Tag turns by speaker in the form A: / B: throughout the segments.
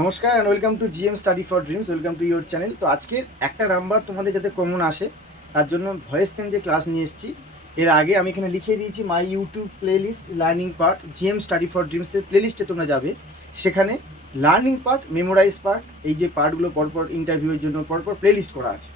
A: নমস্কার and welcome to GM study for dreams welcome to your channel তো আজকে একটা নাম্বার তোমাদের যাতে কমন আসে, তার জন্য ভয়েস চেঞ্জে ক্লাস নিয়ে এসেছি। এর আগে আমি এখানে লিখে দিয়েছি my YouTube playlist learning part GM study for ড্রিমসের প্লেলিস্টে তোমরা যাবে। সেখানে লার্নিং পার্ট মেমোরাইজ পার্ট এই যে পার্টগুলো পরপর ইন্টারভিউয়ের জন্য পরপর প্লেলিস্ট করা আছে।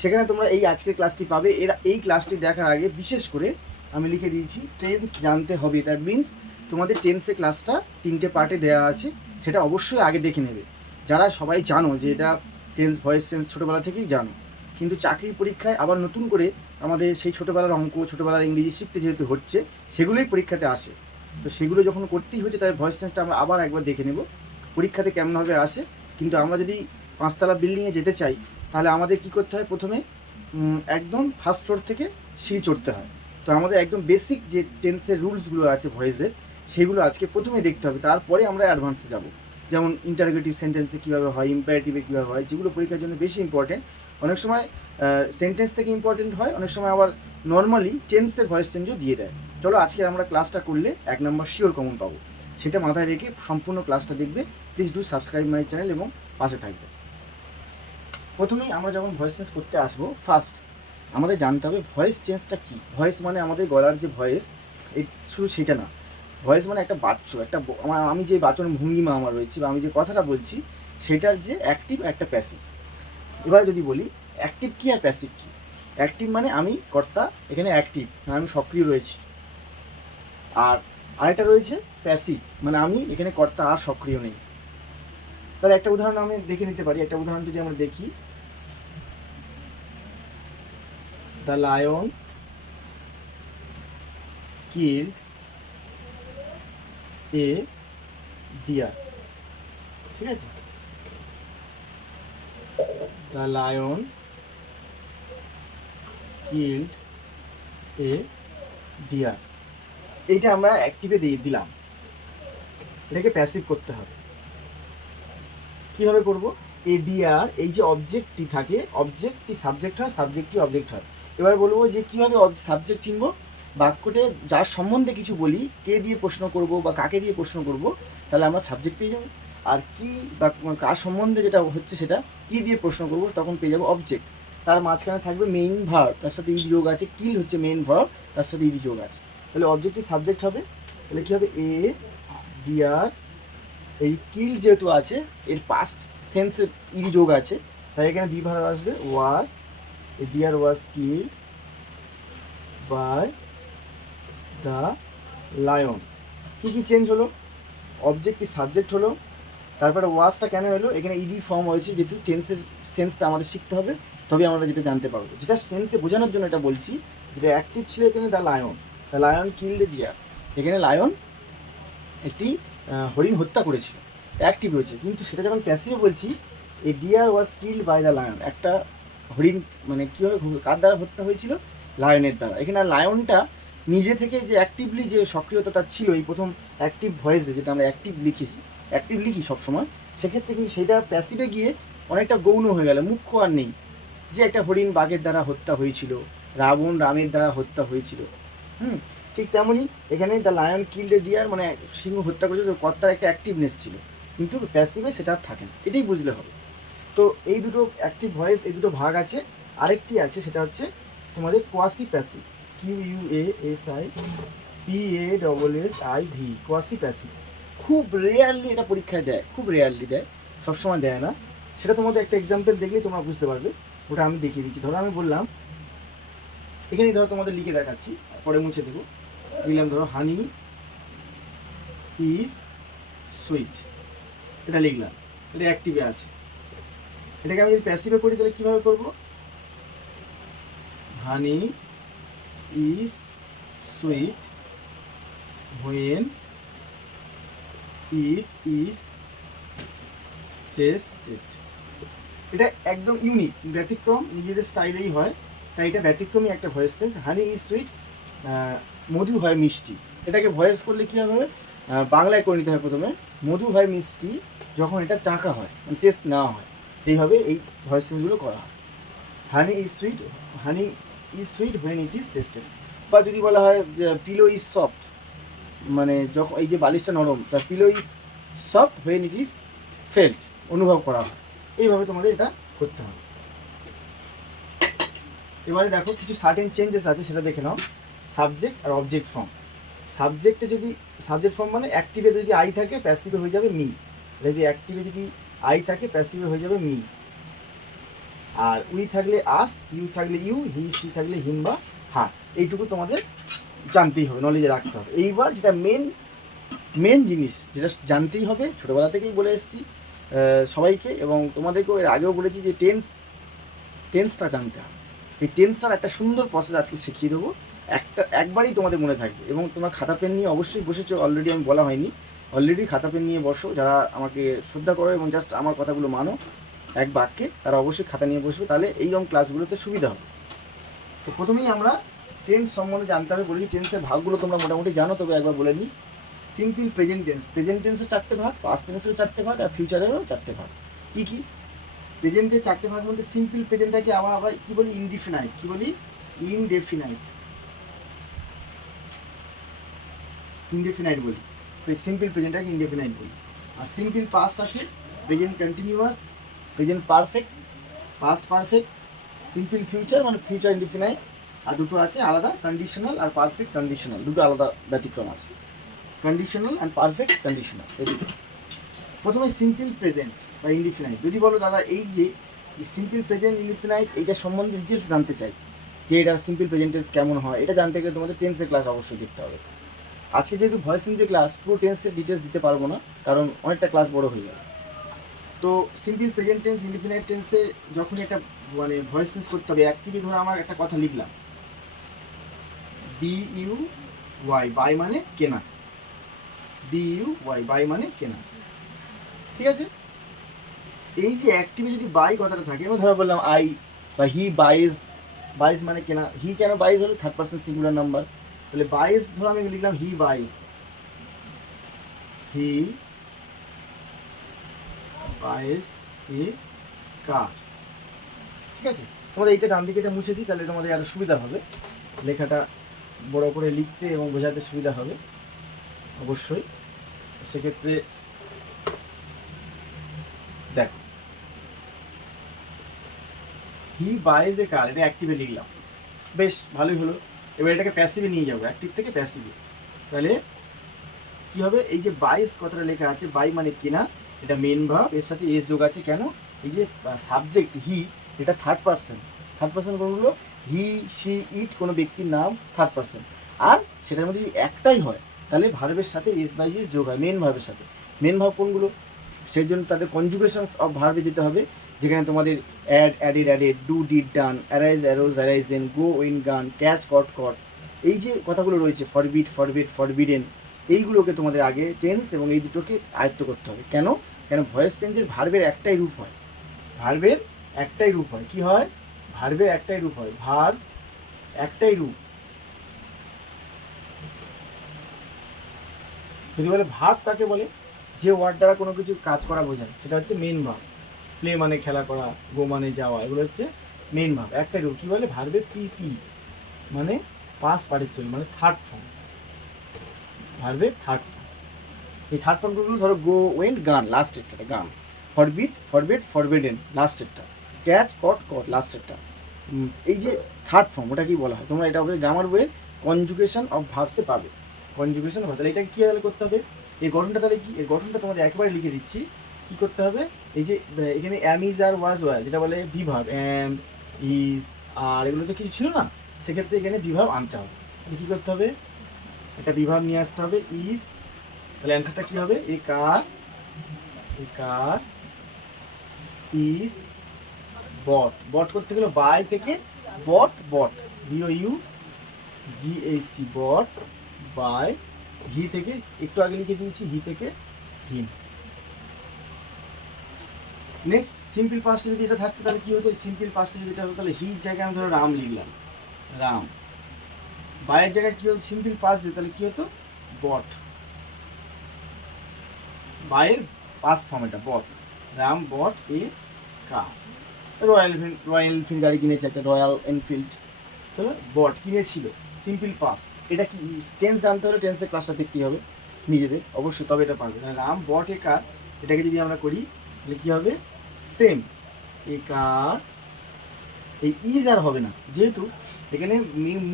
A: সেখানে তোমরা এই আজকের ক্লাসটি পাবে। এর, এই ক্লাসটি দেখার আগে বিশেষ করে আমি লিখে দিয়েছি টেন্স জানতে হবে। দ্যাট মিন্স তোমাদের টেন্সের ক্লাসটা তিনটে পার্টে দেওয়া আছে। সেটা অবশ্যই আগে দেখে নেবে। যারা সবাই জানো যে এটা টেন্স ভয়েস সেন্স ছোটোবেলা থেকেই জানো। কিন্তু চাকরি পরীক্ষায় আবার নতুন করে আমাদের সেই ছোটোবেলার অঙ্ক, ছোটোবেলার ইংরেজি শিখতে যেহেতু হচ্ছে, সেগুলোই পরীক্ষাতে আসে। তো সেগুলো যখন করতেই হচ্ছে তাই ভয়েস সেন্সটা আমরা আবার একবার দেখে নেব। পরীক্ষাতে কেমনভাবে আসে। কিন্তু আমরা যদি পাঁচতলা বিল্ডিংয়ে যেতে চাই, তাহলে আমাদের কি করতে হয়? প্রথমে একদম ফার্স্ট ফ্লোর থেকে সিঁড়ি চড়তে হয়। তো আমাদের একদম বেসিক যে টেন্সের রুলসগুলো আছে ভয়েসের সেগুলো আজকে প্রথমে দেখতে হবে। তারপরে আমরা অ্যাডভান্সে যাব। যেমন ইন্টারোগেটিভ সেন্টেন্সে কীভাবে হয় ইম্পারেটিভে কীভাবে হয়, যেগুলো পরীক্ষার জন্য বেশি ইম্পর্টেন্ট অনেক সময় সেন্টেন্স থেকে ইম্পর্টেন্ট হয়, অনেক সময় আবার নর্মালি টেন্সের ভয়েস চেঞ্জও দিয়ে দেয়। চলো আজকে আমরা ক্লাসটা করলে এক নম্বর শিওর কমন পাবো। সেটা মাথায় রেখে সম্পূর্ণ ক্লাসটা দেখবে। Please do subscribe my channel এবং পাশে থাকবে। প্রথমেই আমরা যখন ভয়েস চেঞ্জ করতে আসব ফার্স্ট আমাদের জানতে হবে ভয়েস চেঞ্জটা কী? ভয়েস মানে আমাদের গলার যে ভয়েস শুধু সেটা না। ভয়েস মানে একটা বাচ্চ, একটা আমার আমি যে বাচন ভঙ্গিমা আমার রয়েছে বা আমি যে কথাটা বলছি, সেটার যে অ্যাক্টিভ একটা প্যাসিভ এবার যদি বলি অ্যাক্টিভ কী আর প্যাসিভ কী? অ্যাক্টিভ মানে আমি কর্তা, এখানে অ্যাক্টিভ মানে আমি সক্রিয় রয়েছি। আর আরেকটা রয়েছে প্যাসিভ মানে আমি এখানে কর্তা আর সক্রিয় নেই। তাহলে একটা উদাহরণ আমি দেখে নিতে পারি, একটা উদাহরণ যদি আমরা দেখি। The lion killed a deer ঠিক আছে? The lion killed a deer এইটা আমরা অ্যাক্টিভে দিয়ে দিলাম। এটাকে প্যাসিভ করতে হবে। কীভাবে করব? এ ডিআর এই যে অবজেক্টটি থাকে অবজেক্ট কি সাবজেক্ট হয় সাবজেক্টটি অবজেক্ট হয়। এবার বলব যে কীভাবে সাবজেক্ট চিনব? বাক্যটে যার সম্বন্ধে কিছু বলি, কে দিয়ে প্রশ্ন করব বা কাকে দিয়ে প্রশ্ন করব, তাহলে আমরা সাবজেক্ট পেয়ে যাব। আর কি বা কার সম্বন্ধে যেটা হচ্ছে সেটা, কি দিয়ে প্রশ্ন করব তখন পেয়ে যাব অবজেক্ট তার মাঝখানে থাকবে মেইন ভার তার সাথে ইডি যোগ আছে কিল হচ্ছে মেইন ভার তার সাথে ইডি যোগ আছে। তাহলে অবজেক্টটি সাবজেক্ট হবে, তাহলে কী হবে? এ ডিআর এই কিল যেহেতু আছে, এর পাস্ট সেন্সে ইডি যোগ আছে, তাই এখানে বি ভার আসবে was a deer was kill by the lion. কী কী চেঞ্জ হলো? অবজেক্টটি সাবজেক্ট হলো? তারপরে ওয়াজটা কেন এলো? এখানে ইডি ফর্ম হয়েছে যেহেতু টেন্সের সেন্সটা আমাদের শিখতে হবে তবে আমরা যেটা জানতে পারব। যেটা সেন্সে বোঝানোর জন্য এটা বলছি, যেটা অ্যাক্টিভ ছিল এখানে the lion. The lion killed deer এখানে লায়ন একটি হরিণ হত্যা করেছিল। অ্যাক্টিভ হয়েছে কিন্তু সেটা যখন প্যাসিভে বলছি a deer was killed by the lion একটা হরিণ মানে কীভাবে, কার দ্বারা হত্যা হয়েছিল? লায়নের দ্বারা। এখানে লায়নটা নিজে থেকে যে অ্যাক্টিভলি যে সক্রিয়তা তার ছিল, এই প্রথম অ্যাক্টিভ ভয়েসে যেটা আমরা অ্যাক্টিভ লিখেছি অ্যাক্টিভ লিখি সবসময়, সেক্ষেত্রে কিন্তু সেটা প্যাসিভে গিয়ে অনেকটা গৌণ হয়ে গেল। মুখ্য আর নেই। যে একটা হরিণ বাঘের দ্বারা হত্যা হয়েছিল, রাবণ রামের দ্বারা হত্যা হয়েছিল, হুম, ঠিক তেমনই এখানে দ্য লায়ন কিল্ড ডিয়ার মানে সিংহ হত্যা করেছিল কর্তার একটা অ্যাক্টিভনেস ছিল। কিন্তু প্যাসিভে সেটা আর থাকে না, এটাই বুঝলে হবে। তো এই দুটো অ্যাক্টিভ ভয়েস এই দুটো ভাগ আছে, আরেকটি আছে, সেটা হচ্ছে তোমাদের quasi passive Q U A S I P A double S I V quasi passive খুব রেয়ারলি এটা পরীক্ষায় দেয়, খুব রেয়ারলি দেয়, সবসময় দেয় না। সেটা তোমাদের একটা এক্সাম্পল দেখলেই তোমরা বুঝতে পারবে, ওটা আমি দেখিয়ে দিচ্ছি। ধরো আমি বললাম এখানে ধরো তোমাদের লিখে দেখাচ্ছি, পরে মুছে দেবো। লিখলাম ধরো হানি ইজ সুইট এটা লিখলাম, এটা অ্যাক্টিভে আছে। এটাকে আমি যদি প্যাসিভে করি, তাহলে কীভাবে করব? Honey is sweet when it is tasted এটা একদম ইউনিক ব্যতিক্রম, নিজেদের স্টাইলেই হয়, তাই এটা ব্যতিক্রমী একটা voice sense honey is sweet মধু হয় মিষ্টি। এটাকে ভয়েস করলে কী হবে? বাংলায় করে নিতে হয় প্রথমে। মধু হয় মিষ্টি যখন এটা চাকা হয় মানে টেস্ট না হয়। এইভাবে এই ভয়েস সেন্সগুলো করা হয়। Honey is sweet honey is sweet when it is tasted বা যদি বলা হয় পিলো ইজ সফট মানে যখন এই যে বালিশটা নরম তার pillow is soft when it is felt অনুভব করা হয়। এইভাবে তোমাদের এটা করতে হবে। এবারে দেখো কিছু সার্টেন চেঞ্জেস আছে, সেটা দেখে নাও। সাবজেক্ট আর অবজেক্ট ফর্ম সাবজেক্টে যদি সাবজেক্ট ফর্ম মানে অ্যাক্টিভে যদি আই থাকে প্যাসিভে হয়ে যাবে মি যদি অ্যাক্টিভে যদি আই থাকে প্যাসিভে হয়ে যাবে মি আর উই থাকলে আস, ইউ থাকলে ইউ, হি, সি থাকলে হিম বা হার এইটুকু তোমাদের জানতেই হবে নলেজে রাখতে হবে। এইবার যেটা মেন মেন জিনিস, যেটা জানতেই হবে, ছোটোবেলা থেকেই বলে এসেছি সবাইকে এবং তোমাদেরকেও এর আগেও বলেছি যে টেন্স টেন্সটা জানতে হবে। এই টেন্সটার একটা সুন্দর প্রসেস আজকে শিখিয়ে দেবো। একটা, একবারই তোমাদের মনে থাকবে এবং তোমরা খাতা পেন নিয়ে অবশ্যই বসেছো অলরেডি আমি বলা হয়নি। অলরেডি খাতা পেন নিয়ে বসো, যারা আমাকে শ্রদ্ধা করো এবং জাস্ট আমার কথাগুলো মানো। এক বাক্যে তারা অবশ্যই খাতা নিয়ে বসবে, তাহলে এই এইরকম ক্লাসগুলোতে সুবিধা হবে। তো প্রথমেই আমরা টেন্স সম্বন্ধে জানতে হবে বলি টেন্সের ভাগগুলো তোমরা মোটামুটি জানো, তবে একবার বলে নিই। সিম্পল প্রেজেন্ট টেন্স প্রেজেন্ট টেন্সও চারটে ভাগ পাস্ট টেন্সেরও চারটে ভাগ, আর ফিউচারেরও চারটে ভাগ। কী কী? প্রেজেন্টের চারটে ভাগ মধ্যে সিম্পল প্রেজেন্টটাকে আবার আবার কী বলি? ইনডিফিনাইট কী বলি? ইনডেফিনাইট ইনডেফিনাইট বলি। সিম্পল প্রেজেন্টটাকে ইনডেফিনাইট বলি। আর সিম্পল পাস্ট আছে present continuous present perfect past perfect simple future মানে ফিউচার ইনডিফিনাইট আর দুটো আছে আলাদা কন্ডিশনাল আর পারফেক্ট কন্ডিশনাল দুটো আলাদা ব্যতিক্রম আছে। কন্ডিশনাল অ্যান্ড পারফেক্ট কন্ডিশনাল এই দুটো। প্রথমে সিম্পল প্রেজেন্ট বা ইনডিফিনাইট যদি বলো দাদা এই যে সিম্পল প্রেজেন্ট ইনডিফিনাইট এইটা সম্বন্ধে ডিটেলস জানতে চাই, যে এটা সিম্পল প্রেজেন্টেন্স কেমন হয়, এটা জানতে গেলে তোমাদের টেন্সের ক্লাস অবশ্যই দেখতে হবে। আজকে যেহেতু ভয়েস ইন যে ক্লাস পুরো টেন্সের ডিটেলস দিতে পারব না, কারণ অনেকটা ক্লাস বড় হয়ে যাবে। তো সিম্পল প্রেজেন্ট টেন্স ইনডিফিনাইট টেন্সে যখন একটা মানে ভয়েস চেঞ্জ করতে হবে অ্যাক্টিভলি ধরো আমার একটা কথা লিখলাম। বি ইউ ওয়াই বাই মানে কেনা। বি ইউ ওয়াই বাই মানে কেনা। ঠিক আছে? এই যে অ্যাক্টিভে যদি বাই কথাটা থাকে, এবার ধরো বললাম আই বা হি বাইজ বাইশ মানে কেনা। হি কেন বাইশ হলো? থার্ড পার্সন সিঙ্গুলার নাম্বার তাহলে বাইশ ধরো আমি লিখলাম হি বাইশ হি বাইশ হি কার ঠিক আছে? তোমাদের এইটা ডান দিকে মুছে দিই, তাহলে তোমাদের আরও সুবিধা হবে। লেখাটা বড় করে লিখতে এবং বোঝাতে সুবিধা হবে, অবশ্যই। সেক্ষেত্রে দেখো। হি বাইজ এ কার এটা অ্যাক্টিভে লিখলাম। বেশ, ভালোই হলো। এবার এটাকে প্যাসিভে নিয়ে যাব অ্যাক্টিভ থেকে প্যাসিভে তাহলে কি হবে? এই যে বাইশ কথাটা লেখা আছে বাই মানে কিনা, এটা মেন ভাব এর সাথে এস যোগ আছে কেন? এই যে সাবজেক্ট হি এটা থার্ড পার্সন থার্ড পার্সন কোনগুলো হি সি ইট কোনো ব্যক্তির নাম থার্ড পার্সন আর সেটার মধ্যে যদি একটাই হয়, তাহলে ভার্বের সাথে এস বাই এস যোগ হয় মেন ভার্বের সাথে। মেন ভাব কোনগুলো? সেই জন্য তাদের কনজুগেশনস অফ ভার্বে যেতে হবে, যেখানে তোমাদের add added added do did done arise arose arisen go went gone catch caught caught এই যে কথাগুলো রয়েছে ফরবিট ফরবিট ফরবিডেন এইগুলোকে তোমাদের আগে টেন্স এবং এই দুটোকে আয়ত্ত করতে হবে। কেন? কেন ভয়েস চেঞ্জের ভার্বের একটাই রূপ হয়। ভার্বের একটাই রূপ হয়। কি হয়? ভার্বের একটাই রূপ হয়। ভার একটাই রূপ। যদি বলে ভাব কাকে বলে? যে ওয়ার্ড দ্বারা কোনো কিছু কাজ করা বোঝায়। সেটা হচ্ছে মেন ভাব প্লে মানে খেলা করা গো মানে যাওয়া, এগুলো হচ্ছে মেন ভাব একটাই রূপ। কী বলে? ভার্বের পি পি মানে পাস পার্টিসিপেল মানে থার্ড ফর্ম ভার্বের থার্ড ফর্ম। এই থার্ড ফর্মগুলো ধরো go went gone, last লাস্টেরটা gone. Forbid forbade forbidden last লাস্টেরটা catch, caught caught, last লাস্টেরটা এই যে থার্ড ফর্ম, ওটা কি বলা হয়? তোমরা এটা হবে গ্রামার বইয়ের কনজুগেশন অফ ভাবসে পাবে। কনজুগেশন অফ তাহলে এটাকে কী তাহলে করতে হবে? এই গঠনটা তাহলে কি? এর গঠনটা তোমাদের একবারে লিখে দিচ্ছি। কি করতে হবে? এই যে এখানে অ্যাম ইজ আর ওয়াজ ওয়ার যেটা বলে বিভাব অ্যাম ইজ আর এগুলো তো কিছু ছিল না? সেক্ষেত্রে এখানে বিভাব আনতে হবে। কী করতে হবে? একটা বিভাগ নিয়ে আসতে হবে ইস তাহলে অ্যান্সারটা কী হবে? এ কার এ কার ইজ বট বট করতে গেলে বাই থেকে bought bought B O U G H T bought by he থেকে, একটু আগে লিখে দিয়েছি হি থেকে হিম নেক্সট সিম্পল পাস্টে যদি এটা থাকতো, তাহলে কি হতো? সিম্পল পাস্টে যদি এটা হতো, তাহলে হির জায়গায় আমি ধরো রাম লিখলাম। রাম। বায়ের জায়গায় কি হতো? সিম্পল পাস যে তাহলে কি হতো? বট। বায়ের পাস ফর্ম এটা, বট। রাম, বট, এ, কা। রয়্যাল রয়্যাল এনফিল্ড গাড়ি কিনেছে একটা, রয়্যাল এনফিল্ড। তো বট কিনেছিল, সিম্পল পাস। এটা কি টেন্স জানতে হলে টেন্সের ক্লাসটা দেখতেই হবে, নিজেদের। অবশ্যই তবে এটা পারবে। তাহলে রাম, বট, এ কার এটাকে যদি আমরা করি, তাহলে কী হবে? সেম এ কার এই ইজ আর হবে না। যেহেতু এখানে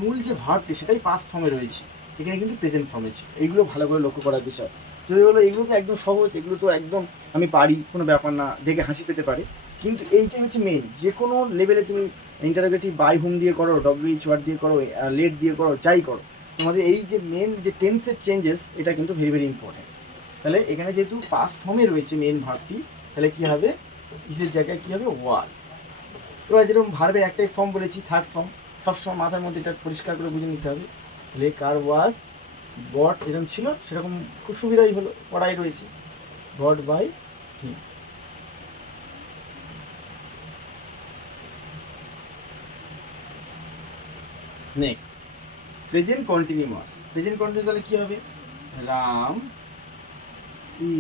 A: মূল যে ভাবটি সেটাই পাস্ট ফর্মে রয়েছে। এখানে কিন্তু প্রেজেন্ট ফর্মে আছে এইগুলো ভালো করে লক্ষ্য করার বিষয়। যদি বলো, এগুলো তো একদম সহজ, এগুলো তো একদম আমি পারি, কোনো ব্যাপার না, দেখে হাসি পেতে পারে। কিন্তু এইটাই হচ্ছে মেন যে কোনো লেভেলে তুমি ইন্টারোগেটিভ বাই হোম দিয়ে করো ডব্লিউএইচ ওয়ার্ড দিয়ে করো লেট দিয়ে করো, যাই করো, তোমাদের এই যে মেন যে টেন্সের চেঞ্জেস এটা কিন্তু ভেরি ভেরি ইম্পর্টেন্ট তাহলে এখানে যেহেতু পাস্ট ফর্মে রয়েছে মেন ভার্বটি তাহলে কী হবে? ইসের জায়গায় কী হবে? ওয়াস এবার যেরকম ভার্বে একটাই ফর্ম বলেছি থার্ড ফর্ম সবসময় মাথার মধ্যে এটা পরিষ্কার করে বুঝে নিতে হবে। তাহলে কার ওয়াজ বট যেরকম ছিল, সেরকম খুব সুবিধাই হলো পড়াই রয়েছে। Bought by him next present continuous present continuous তাহলে কী হবে? Ram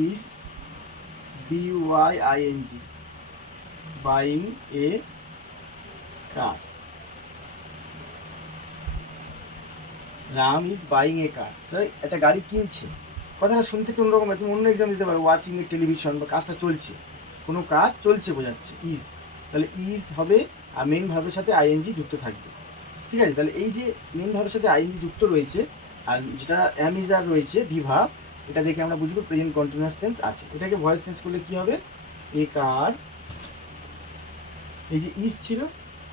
A: is B Y I N G buying a car Ram is buying a car একটা গাড়ি কিনছে। কথাটা শুনতে একটু অন্যরকম তুমি অন্য এক্সাম দিতে পারো। ওয়াচিং এ টেলিভিশন বা কাজটা চলছে। কোনো কাজ চলছে বোঝাচ্ছে। ইজ তাহলে ইজ হবে আর মেন ভাবের সাথে আইএনজি যুক্ত থাকবে। ঠিক আছে? তাহলে এই যে মেন ভাবের সাথে আইএনজি যুক্ত রয়েছে, আর যেটা অ্যাম ইজ আর রয়েছে বিভাব এটা দেখে আমরা বুঝব প্রেজেন্ট কন্টিনিউয়াস টেন্স আছে। এটাকে ভয়েস চেঞ্জ করলে কি হবে? এ কার এই যে ইজ ছিল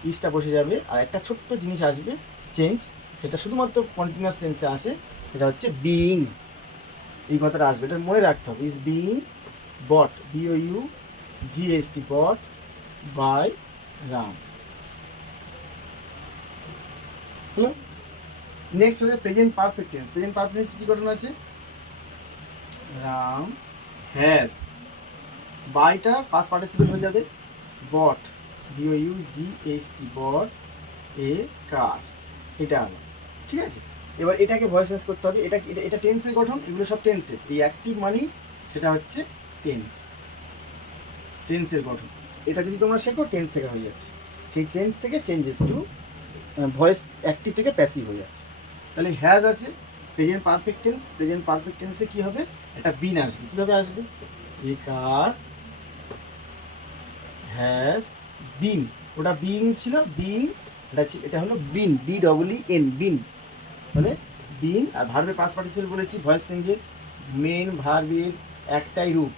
A: ইজটা বসে যাবে, আর একটা ছোট্ট জিনিস আসবে চেঞ্জ সেটা শুধুমাত্র কন্টিনিউয়াস টেন্সে আসে, সেটা হচ্ছে বিইং এই কথাটা আসবে, এটা মনে রাখতে হবে is being bought B O U GST bought by Ram next হচ্ছে present perfect tense present perfect tense কি ঘটনা আছে রাম হ্যাজ বাইটা পাস পার্টিসিপেট হয়ে যাবে bought B O U G H T bought a car এটা হলো ঠিক আছে? এবার এটাকে ভয়েস চেঞ্জ করতে হবে, এটা এটা- টেন্সের গঠন, এগুলো সব টেন্সের এই অ্যাক্টিভ মানি সেটা হচ্ছে টেন্স টেন্সের গঠন। এটা যদি তোমরা শেখো টেন্স শেখা হয়ে যাচ্ছে। সেই চেঞ্জ থেকে চেঞ্জেস টু ভয়েস অ্যাক্টিভ থেকে প্যাসিভ হয়ে যাচ্ছে। তাহলে হ্যাজ আছে present perfect tense present perfect টেন্সে কী হবে? এটা বিন আসবে। কীভাবে আসবে? এ কার হ্যাজ বিন, ওটা বিং ছিল বিং এটা এটা হলো been B double N been. মানে বিন আর ভার্বের পাস পার্টিসিপেল বলেছি, ভয়েস চেঞ্জের মেন ভার্বের একটাই রূপ।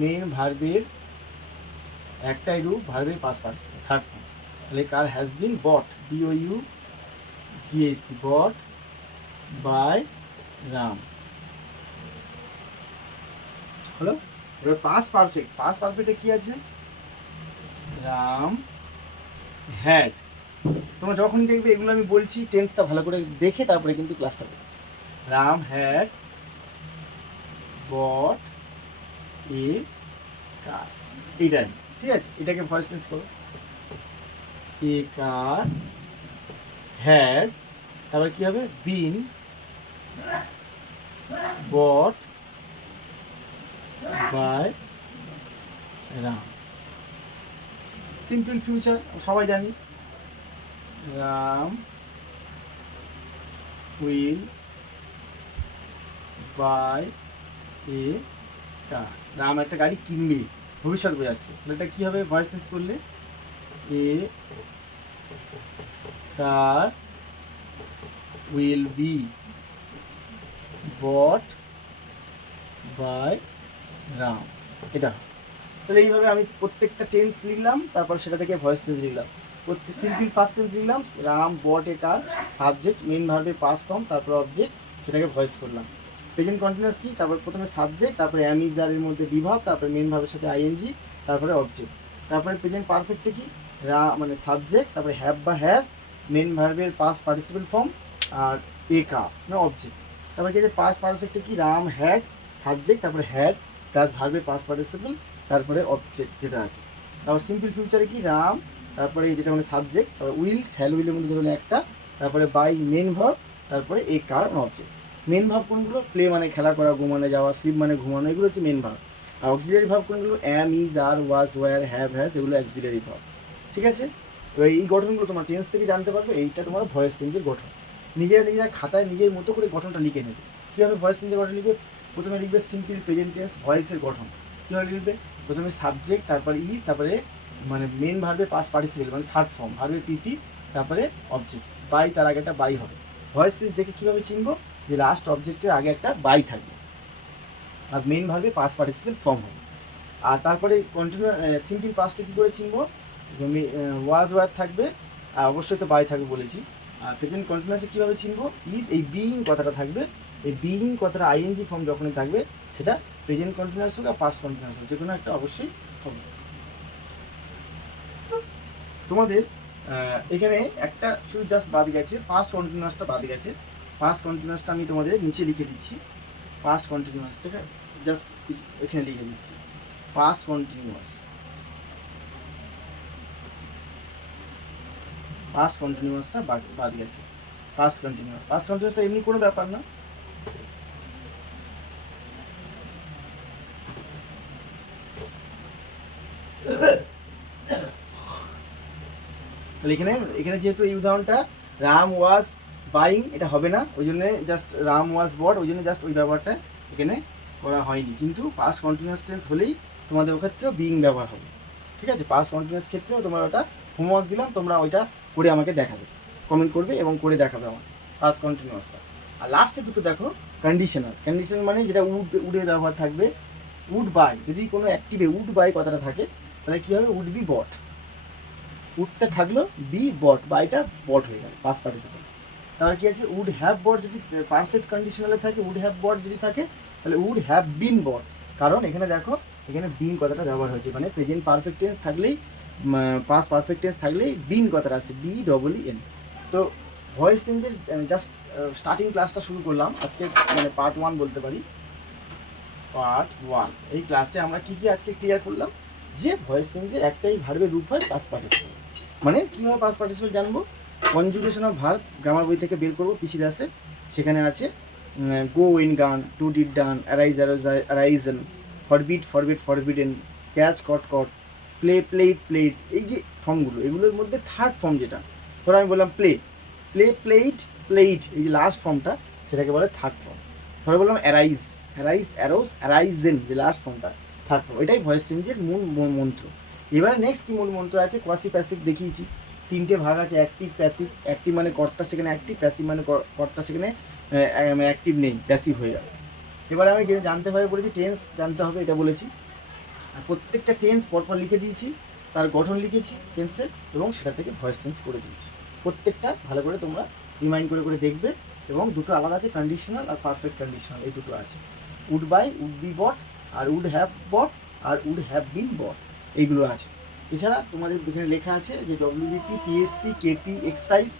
A: মেন ভার্বের একটাই রূপ, ভার্বের পাস পার্টিসিপেল থার্ড তাহলে car has been bought B O U GST bought by Ram হলো এবার পাস পারফেক্ট পাস পারফেক্টে কি আছে? রাম হ্যাড তোমরা যখনই দেখবে এগুলো আমি বলছি টেন্সটা ভালো করে দেখে তারপরে কিন্তু ক্লাসটা রাম হ্যাড বট এ কার এইটা ঠিক আছে, এটাকে ভয়েস চেঞ্জ করো। এ কার হ্যাড তারপর কি হবে? Been bought by Ram. Simple future, সবাই জানি। Ram will buy a Ram একটা গাড়ি কিনবে, ভবিষ্যৎ বোঝাচ্ছে। এটা কী হবে? ভয়েস চেঞ্জ করলে? A car will be bought by Ram. এটা। তাহলে এইভাবে আমি প্রত্যেকটা টেন্স লিখলাম, তারপর সেটা থেকে ভয়েস চেঞ্জ লিখলাম। প্রত্যেক সিম্পল পাস্ট টেন্স লিখলাম, Ram bought a car subject main ভার্বে past form তারপর অবজেক্ট সেটাকে ভয়েস করলাম। প্রেজেন্ট কন্টিনিউয়াস কি? তারপর প্রথমে সাবজেক্ট তারপরে অ্যামিজারের মধ্যে বিভাগ তারপরে মেন ভার্বের সাথে আইএনজি তারপরে অবজেক্ট তারপরে প্রেজেন্ট পারফেক্টে কি? রা মানে সাবজেক্ট তারপরে হ্যাভ বা হ্যাজ মেন ভার্বের পাস পার্টিসিপেল ফর্ম আর এ কা না অবজেক্ট তারপরে কি আছে? পাস পারফেক্টে কি? রাম হ্যাড সাবজেক্ট তারপরে হ্যাড প্লাস ভার্বের পাস পার্টিসিপেল তারপরে অবজেক্ট যেটা আছে। তারপর সিম্পল ফিউচারে কি? রাম তারপরে যেটা মানে সাবজেক্ট তারপরে উইল শ্যাল উইলের মধ্যে ধরুন একটা, তারপরে বাই মেন ভার্ব তারপরে এ কার অবজেক্ট মেন ভাব কোনগুলো? প্লে মানে খেলা করা, ঘুমানো, যাওয়া স্লিপ মানে ঘুমানো, এগুলো হচ্ছে মেন ভাব আর অক্সিলারি ভাব কোনগুলো? Am is are was were have has এগুলো অক্সিলারি ভাব ঠিক আছে? এবার এই গঠনগুলো তোমার টেন্স থেকে জানতে পারবে, এইটা তোমার ভয়েস চেঞ্জের গঠন। নিজেরা নিজেরা খাতায় নিজের মতো করে গঠনটা লিখে নেবে। কীভাবে ভয়েস চেঞ্জের গঠন লিখবে? প্রথমে লিখবে সিম্পল প্রেজেন্ট টেন্স ভয়েসের গঠন। কীভাবে লিখবে? প্রথমে সাবজেক্ট তারপরে ইজ তারপরে মানে মেন ভার্বে পাস পার্টিসিপেল মানে থার্ড ফর্ম ভার্বে পিপি তারপরে অবজেক্ট বাই তার আগে একটা বাই হবে। ভয়েস সিরিজ দেখে কীভাবে চিনবো? যে লাস্ট অবজেক্টের আগে একটা বাই থাকবে। আর মেন ভার্বে পাস পার্টিসিপেল ফর্ম হবে। আর তারপরে কন্টিনিউ সিম্পল পাসটা কী করে চিনবো? ওয়াজ ওয়ার থাকবে, আর অবশ্যই তো বাই থাকবে বলেছি। আর প্রেজেন্ট কন্টিনিউসে কীভাবে চিনবো? ইজ এই বিইং কথাটা থাকবে। এই বিইং কথাটা আইএনজি ফর্ম যখনই থাকবে, সেটা প্রেজেন্ট কন্টিনিউয়াস হোক আর পাস্ট কন্টিনিউয়াস হোক যে কোনো একটা অবশ্যই হবে। তোমাদের এখানে একটা শুধু জাস্ট বাদ গেছে পাস্ট কন্টিনিউয়াসটা বাদ গেছে। পাস্ট কন্টিনিউয়াসটা আমি তোমাদের নিচে লিখে দিচ্ছি। পাস্ট কন্টিনিউয়াসটাকে জাস্ট এখানে লিখে দিচ্ছি। পাস্ট কন্টিনিউয়াস পাস্ট কন্টিনিউয়াসটা বাদ বাদ গেছে। পাস্ট কন্টিনিউয়াস পাস্ট কন্টিনিউয়াসটা এমনি কোনো ব্যাপার না। তাহলে এখানে এখানে যেহেতু এই উদাহরণটা রাম ওয়াজ বাইং এটা হবে না, ওই জন্য জাস্ট রাম ওয়াজ বট ওই জন্য জাস্ট ওই ব্যবহারটা এখানে করা হয়নি। কিন্তু পাস্ট কন্টিনিউয়াস টেন্স হলেই তোমাদের ক্ষেত্রেও বিং ব্যবহার হবে। ঠিক আছে? পাস্ট কন্টিনিউয়াস ক্ষেত্রেও তোমরা ওটা হোমওয়ার্ক দিলাম, তোমরা ওইটা করে আমাকে দেখাবে। কমেন্ট করবে এবং করে দেখাবে আমার পাস্ট কন্টিনিউয়াসটা আর লাস্টে দুটো দেখো কন্ডিশনাল কন্ডিশনাল মানে যেটা উড উডের ব্যবহার থাকবে উড বাই যদি কোনো অ্যাক্টিভে উড বাই কথাটা থাকে, তাহলে কী হবে? উড বি বট উডটা থাকল বি বট বাইটা বট হয়ে গেল পাস পার্টিসিপেল তারপর কি আছে? উড হ্যাভ বট যদি পারফেক্ট কন্ডিশনালে থাকে, উড হ্যাভ বট যদি থাকে, তাহলে উড হ্যাভ বিন বট। কারণ এখানে দেখো, এখানে বিন কথাটা ব্যবহার হয়েছে মানে প্রেজেন্ট পারফেক্ট টেন্স থাকলেই পাস পারফেক্ট টেন্স থাকলেই বিন কথাটা আছে বি ডবল এন তো ভয়েস চেঞ্জের জাস্ট স্টার্টিং ক্লাসটা শুরু করলাম, আজকে মানে পার্ট ওয়ান বলতে পারি। পার্ট ওয়ান এই ক্লাসে আমরা কি কি আজকে ক্লিয়ার করলাম? যে ভয়েস চেঞ্জের একটাই ভার্বের রূপ হয় পাস পার্টিসিপেল মানে কীভাবে পাস পার্টিসিপেল জানব? কনজুগেশন অফ ভার্ব গ্রামার বই থেকে বের করব পিসি দাসে সেখানে আছে go went gone do did done arise arisen forbid forbid forbidden catch caught caught play played played এই যে ফর্মগুলো এগুলোর মধ্যে থার্ড ফর্ম যেটা ধরো আমি বললাম প্লে প্লে প্লেট প্লেট এই যে লাস্ট ফর্মটা সেটাকে বলে থার্ড ফর্ম ধরো বললাম অ্যারাইজ অ্যারাইজ অ্যারোজ অ্যারাইজেন যে লাস্ট ফর্মটা থার্ড ফর্ম এটাই ভয়েস চেঞ্জের মূল মন্ত্র। এবারে নেক্সট কি মূল মন্ত্র আছে? কোয়াসি প্যাসিভ দেখিয়েছি। তিনটে ভাগ আছে অ্যাক্টিভ প্যাসিভ অ্যাক্টিভ মানে কর্তা, সেখানে অ্যাক্টিভ প্যাসিভ মানে কর্তা, সেখানে অ্যাক্টিভ নেই প্যাসিভ হয়ে গেল। এবারে আমি জানতে হবে বলেছি টেন্স জানতে হবে, এটা বলেছি। আর প্রত্যেকটা টেন্স পরপর লিখে দিয়েছি, তার গঠন লিখেছি টেন্সের এবং সেটা থেকে ভয়েস চেঞ্জ করে দিয়েছি। প্রত্যেকটা ভালো করে তোমরা রিমাইন্ড করে করে দেখবে, এবং দুটো আলাদা আছে কন্ডিশনাল আর পারফেক্ট কন্ডিশনাল এই দুটো আছে। Would buy would be bought R would have bought আর উড হ্যাভ বিন বট এইগুলো আছে। এছাড়া তোমাদের এখানে লেখা আছে যে W B P P S C K P excise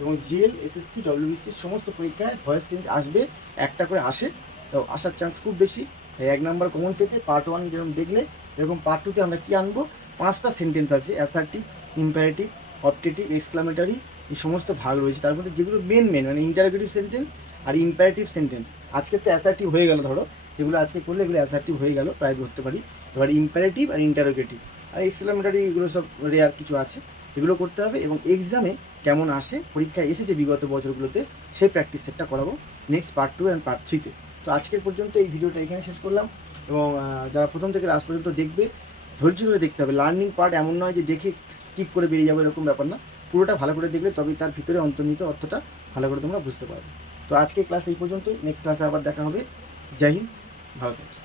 A: এবং জেল এসএসসি ডব্লিউবিসির সমস্ত পরীক্ষায় ভয়েস চেঞ্জ আসবে, একটা করে আসে। তো আসার চান্স খুব বেশি। তাই এক নাম্বার কমন পেতে পার্ট ওয়ান যেরকম দেখলে, এরকম পার্ট টুতে আমরা কী আনব? পাঁচটা সেন্টেন্স আছে অ্যাসার্টিভ ইম্পারেটিভ অপটেটিভ এক্সক্লামেটারি এই সমস্ত ভাগ রয়েছে। তার মধ্যে যেগুলো মেন মেন মানে ইন্টারোগেটিভ সেন্টেন্স আর ইম্পারেটিভ সেন্টেন্স আজকে তো অ্যাসার্টিভ হয়ে গেল ধরো। যেগুলো আজকে করলে এগুলো অ্যাসার্টিভ হয়ে গেল প্রায় ধরতে পারি। এবার ইম্পারেটিভ আর ইন্টারোগেটিভ আর এক্সক্লামেটারি এগুলো সব রেয়ার কিছু আছে, এগুলো করতে হবে এবং এক্সামে কেমন আসে, পরীক্ষায় এসেছে বিগত বছরগুলোতে, সেই প্র্যাকটিস সেটটা করাবো next part two and part থ্রিতে তো। আজকের পর্যন্ত এই ভিডিওটা এখানে শেষ করলাম এবং যারা প্রথম থেকে লাস্ট পর্যন্ত দেখবে, ধৈর্য ধরে দেখতে হবে। লার্নিং পার্ট এমন নয় যে দেখে স্কিপ করে বেরিয়ে যাবে এরকম ব্যাপার না। পুরোটা ভালো করে দেখলে তবেই তার ভিতরে অন্তর্নিহিত অর্থটা ভালো করে তোমরা বুঝতে পারবে। তো আজকে ক্লাস এই পর্যন্তই। নেক্সট ক্লাসে আবার দেখা হবে। জয় ভালো থাকবে